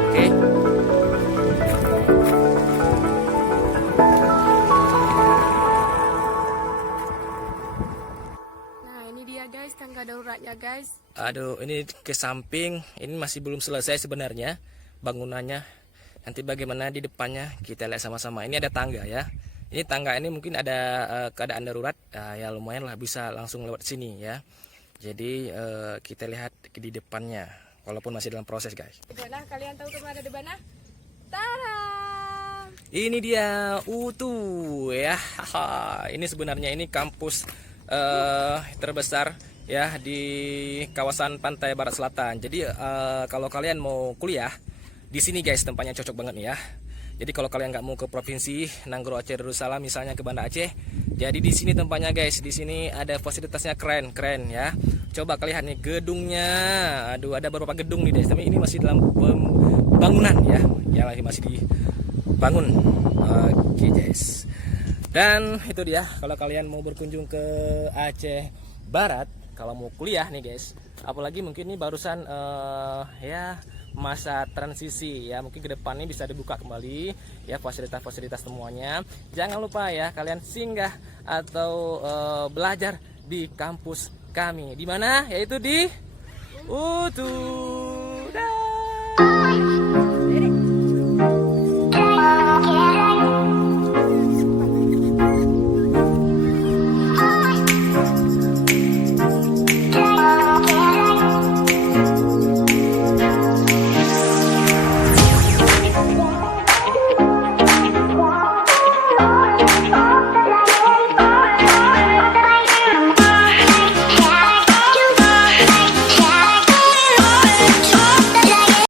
Oke. Nah, ini dia guys, tangga daruratnya guys. Aduh, ini ke samping. Ini masih belum selesai sebenarnya bangunannya. Nanti bagaimana di depannya kita lihat sama-sama. Ini ada tangga ya. Ini tangga ini mungkin ada keadaan darurat. Ya lumayan lah bisa langsung lewat sini ya. Jadi kita lihat di depannya. Walaupun masih dalam proses guys. Di mana kalian tahu kemana di mana? Tada! Ini dia Utu ya. Ini sebenarnya ini kampus terbesar ya di kawasan pantai barat selatan. Jadi kalau kalian mau kuliah di sini guys, tempatnya cocok banget nih ya. Jadi kalau kalian nggak mau ke provinsi Nanggro Aceh Darussalam misalnya ke Banda Aceh, jadi di sini tempatnya guys. Di sini ada fasilitasnya keren ya. Coba kalian nih gedungnya. Aduh, ada beberapa gedung nih guys. Tapi ini masih dalam pembangunan ya. Ya masih dibangun. Oke guys. Dan itu dia kalau kalian mau berkunjung ke Aceh Barat, kalau mau kuliah nih guys, apalagi mungkin ini barusan ya masa transisi ya, mungkin ke depannya bisa dibuka kembali ya fasilitas-fasilitas semuanya. Jangan lupa ya kalian singgah atau belajar di kampus kami, di mana yaitu di Utu.